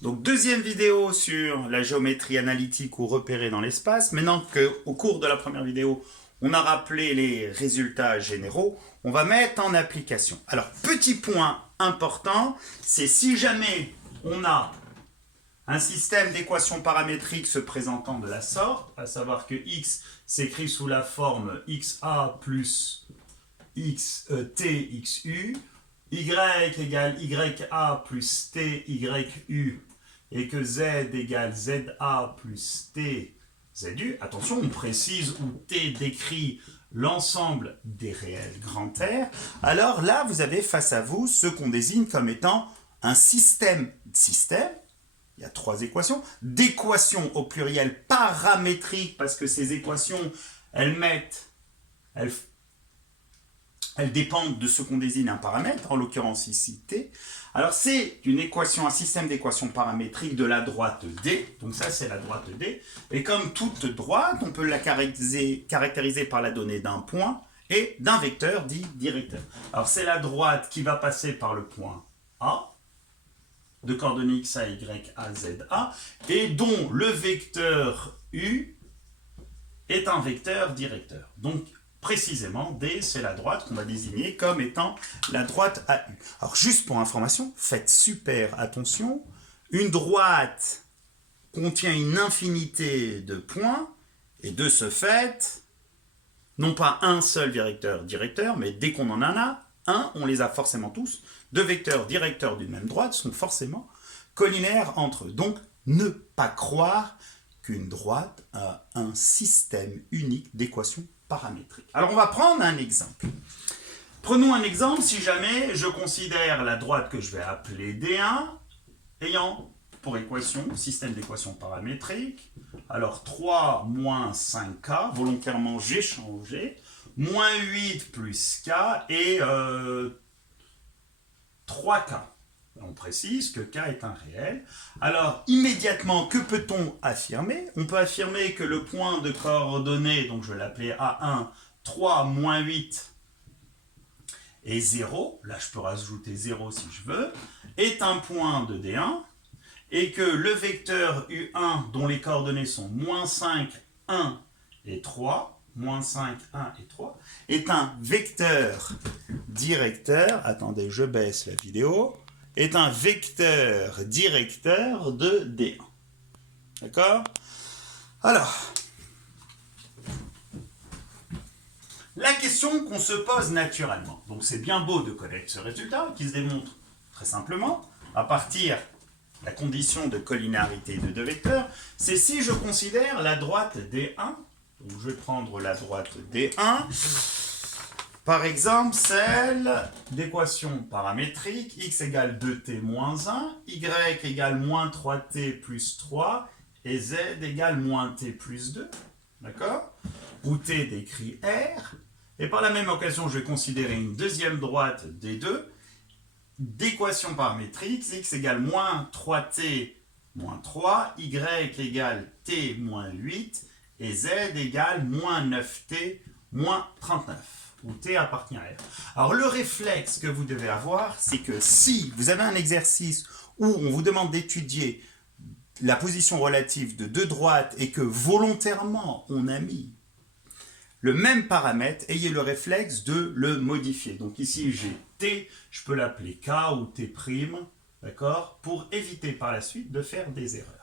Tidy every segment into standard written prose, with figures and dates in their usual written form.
Donc deuxième vidéo sur la géométrie analytique ou repérée dans l'espace. Maintenant qu'au cours de la première vidéo, on a rappelé les résultats généraux, on va mettre en application. Alors petit point important, c'est si jamais on a un système d'équations paramétriques se présentant de la sorte, à savoir que x s'écrit sous la forme xa plus txu, y égale ya plus tyu, et que z égale za plus tzu. Attention, on précise où t décrit l'ensemble des réels grand R. Alors là, vous avez face à vous ce qu'on désigne comme étant un système. Il y a trois équations. D'équations au pluriel paramétriques, parce que ces équations, elles dépendent de ce qu'on désigne un paramètre, en l'occurrence ici t. Alors c'est une équation, un système d'équations paramétriques de la droite D. Donc ça c'est la droite D. Et comme toute droite, on peut la caractériser par la donnée d'un point et d'un vecteur dit directeur. Alors c'est la droite qui va passer par le point A, de coordonnées xa, y, a, z, a, et dont le vecteur u est un vecteur directeur. Donc, précisément, D, c'est la droite qu'on va désigner comme étant la droite AU. Alors, juste pour information, faites super attention, une droite contient une infinité de points, et de ce fait, non pas un seul vecteur directeur, mais dès qu'on en a un, on les a forcément tous. Deux vecteurs directeurs d'une même droite sont forcément collinaires entre eux. Donc, ne pas croire qu'une droite a un système unique d'équations paramétriques. Alors, on va prendre un exemple. Prenons un exemple si jamais je considère la droite que je vais appeler D1 ayant pour équation, système d'équations paramétriques, alors 3 moins 5k, volontairement j'ai changé, moins 8 plus k et 3k. On précise que k est un réel. Alors, immédiatement, que peut-on affirmer? On peut affirmer que le point de coordonnées, donc je vais l'appeler A1, 3 moins 8 et 0, là je peux rajouter 0 si je veux, est un point de D1, et que le vecteur U1, dont les coordonnées sont moins 5, 1 et 3, moins 5, 1 et 3, est un vecteur directeur, attendez, je baisse la vidéo, est un vecteur directeur de D1. D'accord? Alors, la question qu'on se pose naturellement, donc c'est bien beau de connaître ce résultat, qui se démontre très simplement, à partir de la condition de collinéarité de deux vecteurs, c'est si je considère la droite D1, donc je vais prendre la droite D1, par exemple celle d'équation paramétrique, x égale 2t moins 1, y égale moins 3t plus 3, et z égale moins t plus 2, d'accord? Où t décrit R, et par la même occasion je vais considérer une deuxième droite D2, d'équation paramétrique, x égale moins 3t moins 3, y égale t moins 8, et z égale moins 9t moins 39, où t appartient à R. Alors le réflexe que vous devez avoir, c'est que si vous avez un exercice où on vous demande d'étudier la position relative de deux droites et que volontairement on a mis le même paramètre, ayez le réflexe de le modifier. Donc ici j'ai t, je peux l'appeler k ou t', d'accord, pour éviter par la suite de faire des erreurs.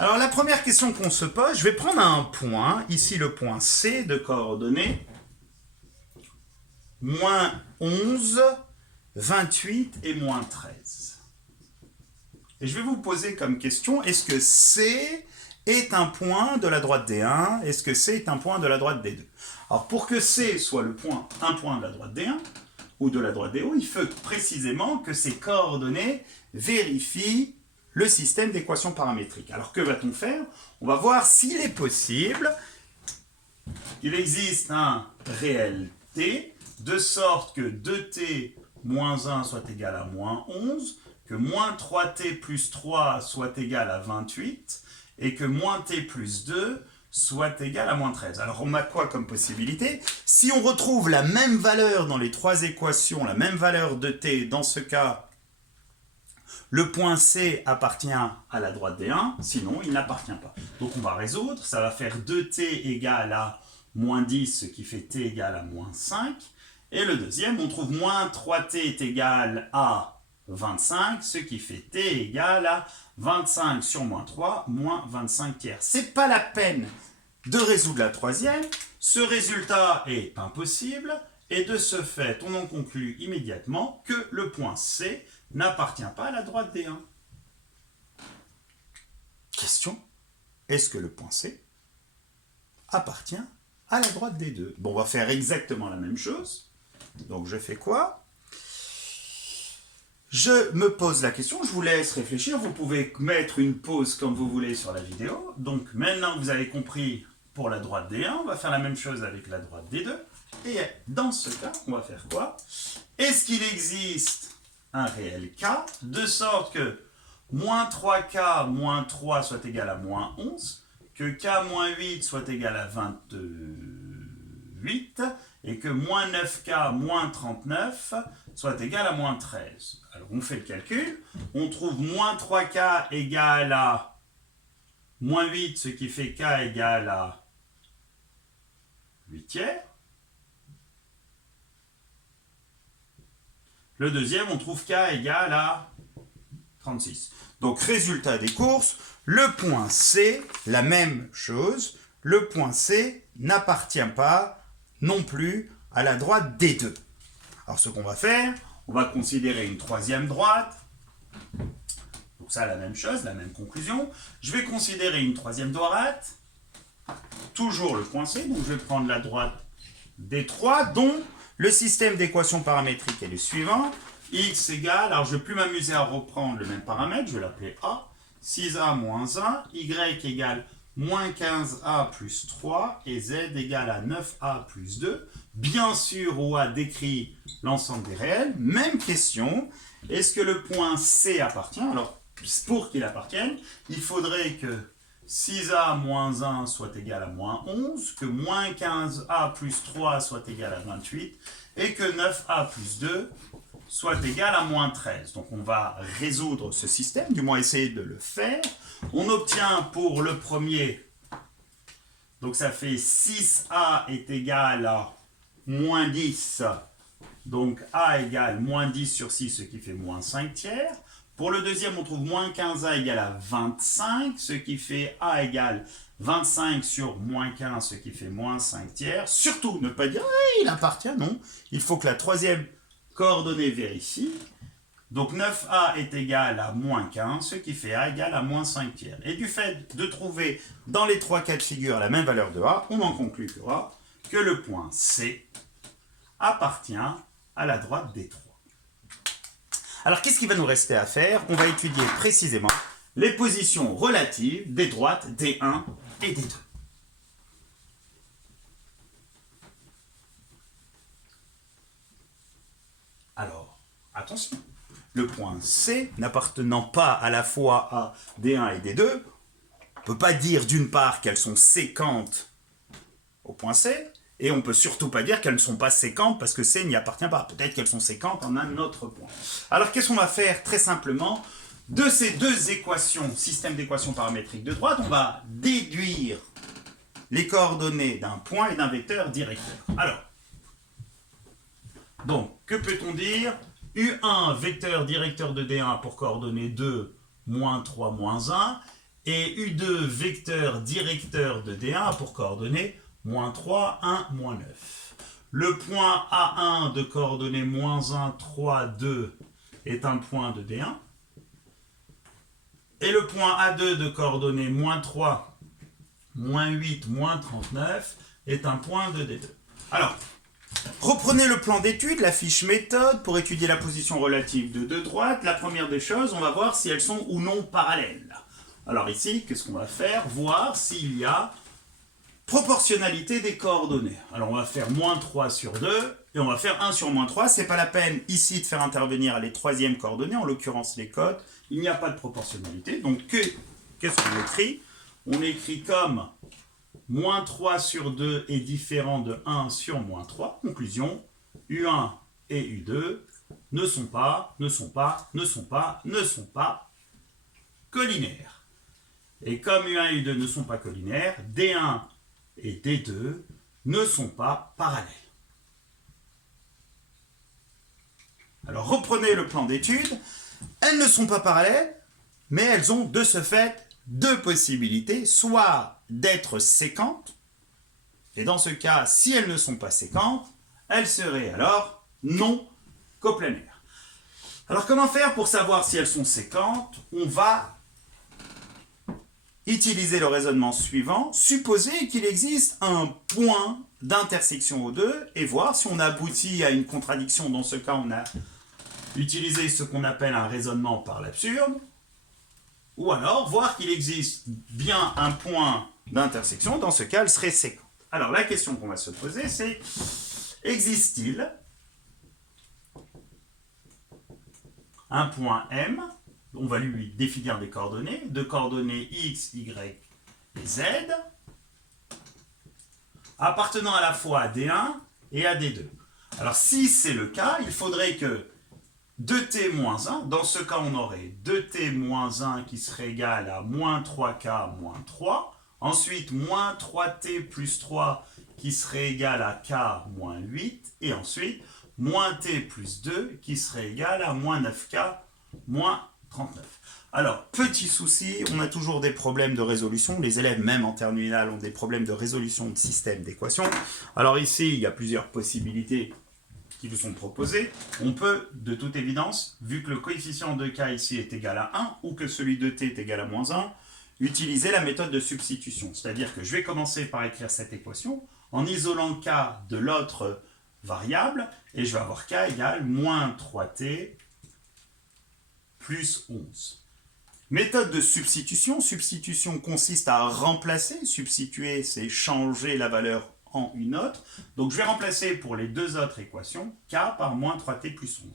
Alors la première question qu'on se pose, je vais prendre un point, ici le point C de coordonnées, moins 11, 28 et moins 13. Et je vais vous poser comme question, est-ce que C est un point de la droite D1? Est-ce que C est un point de la droite D2? Alors pour que C soit un point de la droite D1 ou de la droite D2, il faut précisément que ces coordonnées vérifient le système d'équations paramétriques. Alors que va-t-on faire? On va voir s'il est possible qu'il existe un réel t, de sorte que 2t moins 1 soit égal à moins 11, que moins 3t plus 3 soit égal à 28, et que moins t plus 2 soit égal à moins 13. Alors on a quoi comme possibilité? Si on retrouve la même valeur dans les trois équations, la même valeur de t, dans ce cas, Le point C appartient à la droite D1, sinon il n'appartient pas. Donc on va résoudre, ça va faire 2t égale à moins 10, ce qui fait t égale à moins 5. Et le deuxième, on trouve moins 3t est égal à 25, ce qui fait t égale à 25 sur moins 3, moins 25 tiers. C'est pas la peine de résoudre la troisième, ce résultat est impossible, et de ce fait, on en conclut immédiatement que le point C n'appartient pas à la droite D1. Question, est-ce que le point C appartient à la droite D2? Bon, on va faire exactement la même chose. Donc je fais quoi? Je me pose la question, je vous laisse réfléchir, vous pouvez mettre une pause comme vous voulez sur la vidéo. Donc maintenant que vous avez compris pour la droite D1, on va faire la même chose avec la droite D2. Et dans ce cas, on va faire quoi? Est-ce qu'il existe un réel K, de sorte que moins 3K moins 3 soit égal à moins 11, que K moins 8 soit égal à 28, et que moins 9K moins 39 soit égal à moins 13. Alors on fait le calcul, on trouve moins 3K égale à moins 8, ce qui fait K égale à 8 tiers. Le deuxième, on trouve K égale à 36. Donc résultat des courses, le point C, la même chose, le point C n'appartient pas non plus à la droite D2. Alors ce qu'on va faire, on va considérer une troisième droite. Donc ça, la même chose, la même conclusion. Je vais considérer une troisième droite, toujours le point C, donc je vais prendre la droite D3, dont le système d'équations paramétriques est le suivant. X égale, alors je ne vais plus m'amuser à reprendre le même paramètre, je vais l'appeler A, 6A moins 1, Y égale moins 15A plus 3, et Z égale à 9A plus 2. Bien sûr, OA décrit l'ensemble des réels. Même question, est-ce que le point C appartient? Alors, pour qu'il appartienne, il faudrait que 6A moins 1 soit égal à moins 11, que moins 15A plus 3 soit égal à 28, et que 9A plus 2 soit égal à moins 13. Donc on va résoudre ce système, du moins essayer de le faire. On obtient pour le premier, donc ça fait 6A est égal à moins 10, donc A égale moins 10 sur 6, ce qui fait moins 5 tiers. Pour le deuxième, on trouve moins 15A égale à 25, ce qui fait A égale 25 sur moins 15, ce qui fait moins 5 tiers. Surtout, ne pas dire hey, il appartient, non. Il faut que la troisième coordonnée vérifie. Donc 9A est égal à moins 15, ce qui fait A égale à moins 5 tiers. Et du fait de trouver dans les trois cas de figure la même valeur de A, on en conclura que le point C appartient à la droite D3. Alors, qu'est-ce qu'il va nous rester à faire? On va étudier précisément les positions relatives des droites D1 et D2. Alors, attention, le point C n'appartenant pas à la fois à D1 et D2, on ne peut pas dire d'une part qu'elles sont séquentes au point C, et on ne peut surtout pas dire qu'elles ne sont pas séquentes parce que C n'y appartient pas. Peut-être qu'elles sont séquentes en un autre point. Alors qu'est-ce qu'on va faire très simplement? De ces deux équations, système d'équations paramétriques de droite, on va déduire les coordonnées d'un point et d'un vecteur directeur. Alors, donc, que peut-on dire? U1, vecteur directeur de D1 pour coordonnées 2, moins 3, moins 1, et U2, vecteur directeur de D1 pour coordonnées moins 3, 1, moins 9. Le point A1 de coordonnées moins 1, 3, 2 est un point de D1. Et le point A2 de coordonnées moins 3, moins 8, moins 39 est un point de D2. Alors, reprenez le plan d'étude, la fiche méthode pour étudier la position relative de deux droites. La première des choses, on va voir si elles sont ou non parallèles. Alors ici, qu'est-ce qu'on va faire? Voir s'il y a proportionnalité des coordonnées. Alors on va faire moins 3 sur 2 et on va faire 1 sur moins 3. C'est pas la peine ici de faire intervenir les troisièmes coordonnées, en l'occurrence les cotes. Il n'y a pas de proportionnalité. Donc qu'est-ce qu'on écrit? On écrit comme moins 3 sur 2 est différent de 1 sur moins 3. Conclusion, U1 et U2 ne sont pas collinaires. Et comme U1 et U2 ne sont pas collinaires, D1 et D2 ne sont pas parallèles. Alors reprenez le plan d'étude. Elles ne sont pas parallèles, mais elles ont de ce fait deux possibilités, soit d'être séquentes, et dans ce cas, si elles ne sont pas séquentes, elles seraient alors non coplanaires. Alors comment faire pour savoir si elles sont séquentes? On va utiliser le raisonnement suivant, supposer qu'il existe un point d'intersection aux deux et voir si on aboutit à une contradiction. Dans ce cas, on a utilisé ce qu'on appelle un raisonnement par l'absurde, ou alors voir qu'il existe bien un point d'intersection. Dans ce cas, elle serait séquente. Alors la question qu'on va se poser, c'est existe-t-il un point M? On va lui définir des coordonnées, de coordonnées x, y et z, appartenant à la fois à D1 et à D2. Alors si c'est le cas, il faudrait que 2t-1, dans ce cas on aurait 2t-1 qui serait égal à moins 3k moins 3, ensuite moins 3t plus 3 qui serait égal à k moins 8, et ensuite moins t plus 2 qui serait égal à moins 9k moins 39. Alors, petit souci, on a toujours des problèmes de résolution. Les élèves, même en terminale, ont des problèmes de résolution de systèmes d'équations. Alors ici, il y a plusieurs possibilités qui vous sont proposées. On peut, de toute évidence, vu que le coefficient de k ici est égal à 1, ou que celui de t est égal à moins 1, utiliser la méthode de substitution. C'est-à-dire que je vais commencer par écrire cette équation en isolant k de l'autre variable, et je vais avoir k égale moins 3t plus 11. Méthode de substitution. Substitution consiste à remplacer. Substituer, c'est changer la valeur en une autre. Donc je vais remplacer pour les deux autres équations k par moins 3t plus 11.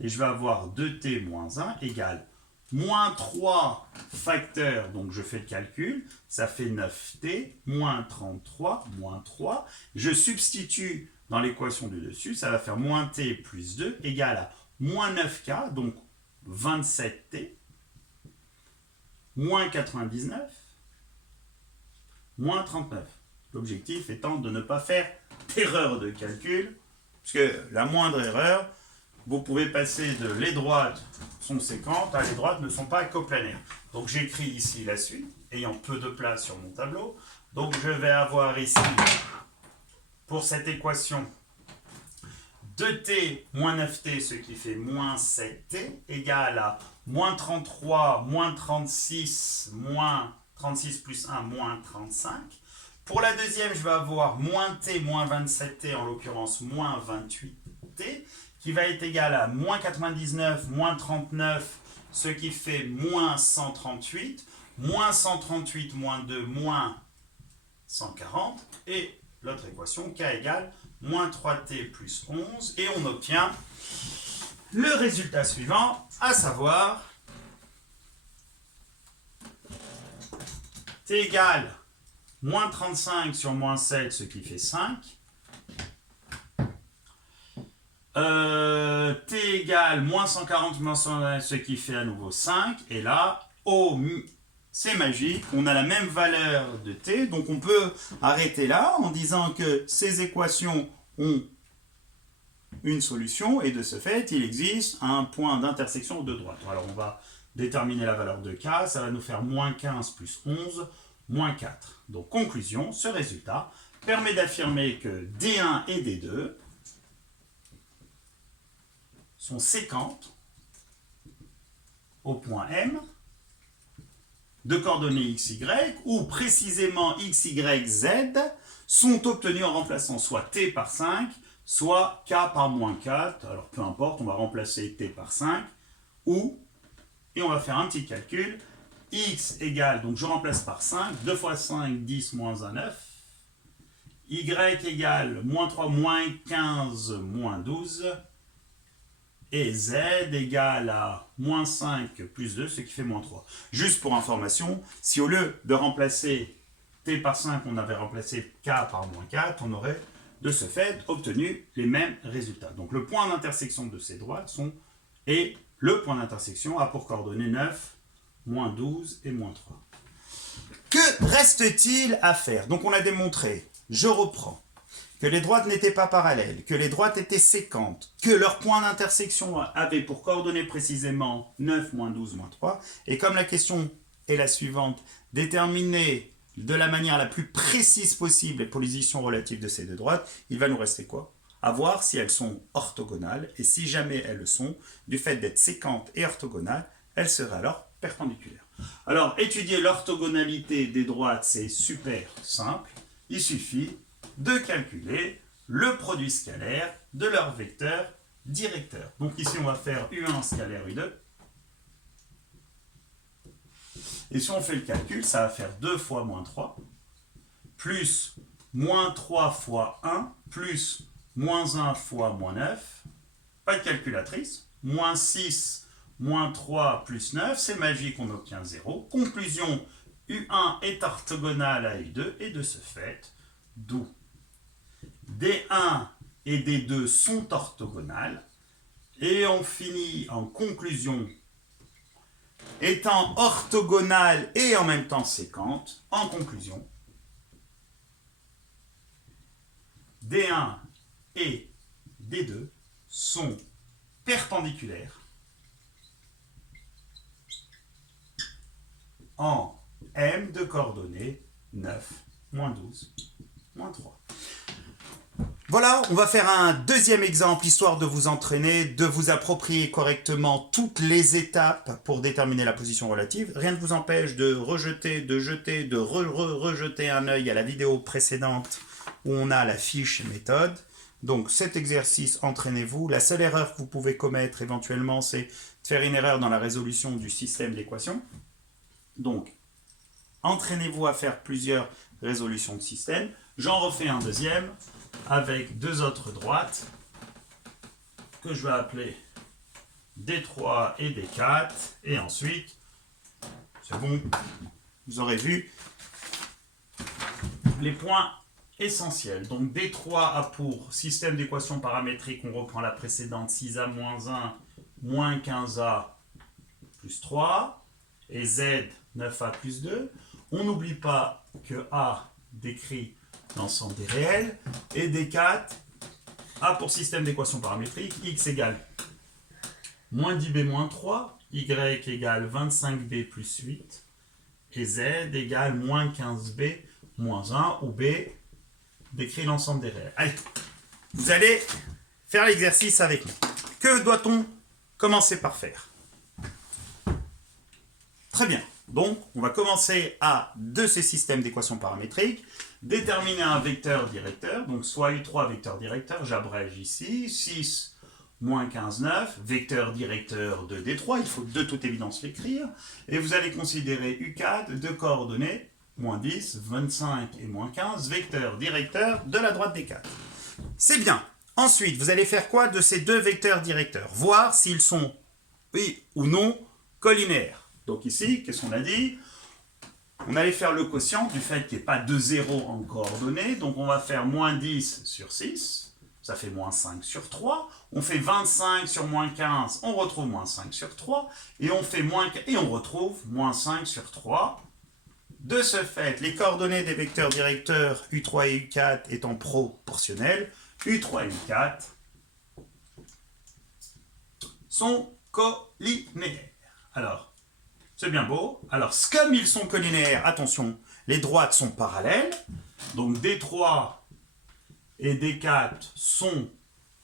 Et je vais avoir 2t moins 1 égale moins 3 facteurs, donc je fais le calcul, ça fait 9t, moins 33, moins 3. Je substitue dans l'équation du dessus, ça va faire moins t plus 2 égale à moins 9k, donc 27t, moins 99, moins 39. L'objectif étant de ne pas faire d'erreur de calcul, puisque la moindre erreur, vous pouvez passer de les droites sont séquentes à les droites ne sont pas coplanaires. Donc j'écris ici la suite, ayant peu de place sur mon tableau. Donc je vais avoir ici, pour cette équation, 2t moins 9t, ce qui fait moins 7t, égale à moins 33, moins 36, moins 36 plus 1, moins 35. Pour la deuxième, je vais avoir moins t, moins 27t, en l'occurrence moins 28t, qui va être égal à moins 99, moins 39, ce qui fait moins 138, moins 138, moins 2, moins 140, et l'autre équation, k égale moins 3t plus 11, et on obtient le résultat suivant, à savoir t égale moins 35 sur moins 7, ce qui fait 5. T égale moins 140 moins 120, ce qui fait à nouveau 5. Et là, c'est magique, on a la même valeur de t. Donc on peut arrêter là en disant que ces équations ont une solution. Et de ce fait, il existe un point d'intersection de droite. Alors on va déterminer la valeur de k. Ça va nous faire moins 15 plus 11, moins 4. Donc conclusion, ce résultat permet d'affirmer que D1 et D2 sont séquentes au point M de coordonnées x, y, ou précisément x, y, z sont obtenues en remplaçant soit t par 5, soit k par moins 4. Alors peu importe, on va remplacer t par 5, et on va faire un petit calcul. X égale, donc je remplace par 5, 2 fois 5, 10, moins 1, 9. Y égale moins 3, moins 15, moins 12. Et Z égale à moins 5 plus 2, ce qui fait moins 3. Juste pour information, si au lieu de remplacer t par 5, on avait remplacé k par moins 4, on aurait de ce fait, obtenu les mêmes résultats. Donc le point d'intersection de ces droites est le point d'intersection a pour coordonnées 9, moins 12 et moins 3. Que reste-t-il à faire? Donc on a démontré, je reprends, que les droites n'étaient pas parallèles, que les droites étaient séquentes, que leur point d'intersection avait pour coordonnées précisément 9, moins 12, moins 3, et comme la question est la suivante, déterminer de la manière la plus précise possible les positions relatives de ces deux droites, il va nous rester quoi? À voir si elles sont orthogonales, et si jamais elles le sont, du fait d'être séquentes et orthogonales, elles seraient alors perpendiculaires. Alors, étudier l'orthogonalité des droites, c'est super simple. Il suffit de calculer le produit scalaire de leurs vecteurs directeurs. Donc ici, on va faire U1 scalaire U2. Et si on fait le calcul, ça va faire 2 fois moins 3, plus moins 3 fois 1, plus moins 1 fois moins 9, pas de calculatrice, moins 6, moins 3 plus 9, c'est magique, on obtient 0. Conclusion, U1 est orthogonal à U2, et de ce fait, d'où D1 et D2 sont orthogonales, et on finit en conclusion, étant orthogonale et en même temps séquente, en conclusion, D1 et D2 sont perpendiculaires en M de coordonnées 9, moins 12, moins 3. Voilà, on va faire un deuxième exemple, histoire de vous entraîner, de vous approprier correctement toutes les étapes pour déterminer la position relative. Rien ne vous empêche de rejeter, de jeter, de rejeter un œil à la vidéo précédente où on a la fiche méthode. Donc cet exercice, entraînez-vous. La seule erreur que vous pouvez commettre éventuellement, c'est de faire une erreur dans la résolution du système d'équations. Donc, entraînez-vous à faire plusieurs résolutions de système. J'en refais un deuxième avec deux autres droites que je vais appeler D3 et D4. Et ensuite, c'est bon, vous aurez vu les points essentiels. Donc D3 a pour système d'équations paramétriques, on reprend la précédente, 6A moins 1 moins 15A plus 3, et Z 9A plus 2. On n'oublie pas que A décrit l'ensemble des réels, et D4 a pour système d'équations paramétriques x égale moins 10b moins 3, y égale 25b plus 8, et z égale moins 15b moins 1, où b décrit l'ensemble des réels. Allez, vous allez faire l'exercice avec moi. Que doit-on commencer par faire? Très bien. Donc, on va commencer à, de ces systèmes d'équations paramétriques, déterminer un vecteur directeur, donc soit U3 vecteur directeur, j'abrège ici, 6 moins 15, 9, vecteur directeur de D3, il faut de toute évidence l'écrire, et vous allez considérer U4 de coordonnées, moins 10, 25 et moins 15, vecteur directeur de la droite D4. C'est bien. Ensuite, vous allez faire quoi de ces deux vecteurs directeurs? Voir s'ils sont, oui ou non, collinéaires. Donc ici, qu'est-ce qu'on a dit? On allait faire le quotient du fait qu'il n'y ait pas de 0 en coordonnées. Donc on va faire moins 10 sur 6. Ça fait moins 5 sur 3. On fait 25 sur moins 15. On retrouve moins 5 sur 3. Et on fait et on retrouve moins 5 sur 3. De ce fait, les coordonnées des vecteurs directeurs U3 et U4 étant proportionnelles, U3 et U4 sont collinéaires. Alors, c'est bien beau. Alors, comme ils sont collinéaires, attention, les droites sont parallèles. Donc, D3 et D4 sont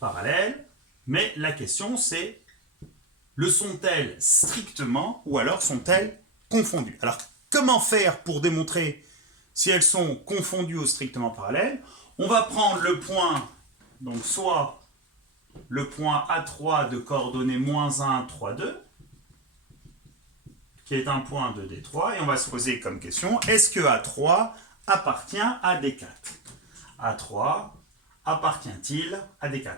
parallèles. Mais la question, c'est, le sont-elles strictement ou alors sont-elles confondues? Alors, comment faire pour démontrer si elles sont confondues ou strictement parallèles? On va prendre le point, donc soit le point A3 de coordonnées moins 1, 3, 2, qui est un point de D3, et on va se poser comme question, est-ce que A3 appartient à D4? A3 appartient-il à D4?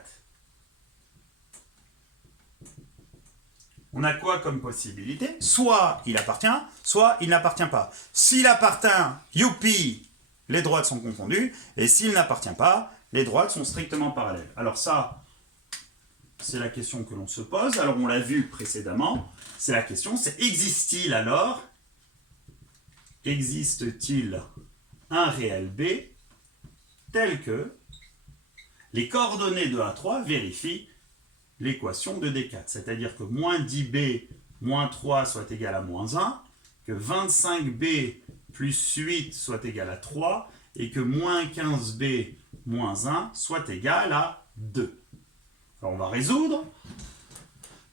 On a quoi comme possibilité? Soit il appartient, soit il n'appartient pas. S'il appartient, youpi, les droites sont confondues, et s'il n'appartient pas, les droites sont strictement parallèles. Alors ça, c'est la question que l'on se pose. Alors on l'a vu précédemment. C'est la question, c'est existe-t-il alors, existe-t-il un réel B tel que les coordonnées de A3 vérifient l'équation de D4. C'est-à-dire que moins 10B moins 3 soit égal à moins 1, que 25B plus 8 soit égal à 3, et que moins 15B moins 1 soit égal à 2. Alors on va résoudre.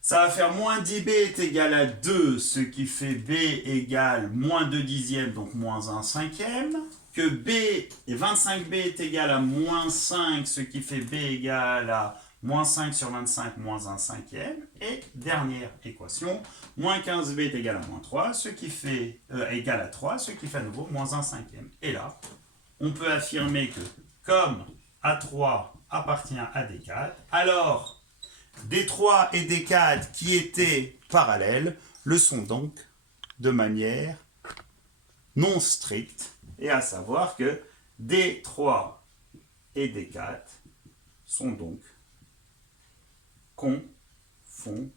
Ça va faire moins 10B est égal à 2, ce qui fait B égale moins 2 dixièmes, donc moins 1 cinquième. Que B et 25B est égal à moins 5, ce qui fait B égale à moins 5 sur 25, moins 1 cinquième. Et dernière équation, moins 15B est égal à moins 3, ce qui fait égal à 3, ce qui fait à nouveau moins 1 cinquième. Et là, on peut affirmer que comme A3 appartient à D4, alors D3 et D4 qui étaient parallèles le sont donc de manière non stricte, et à savoir que D3 et D4 sont donc confondus.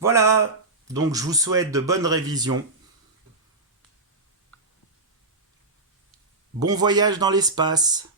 Voilà, donc je vous souhaite de bonnes révisions. Bon voyage dans l'espace.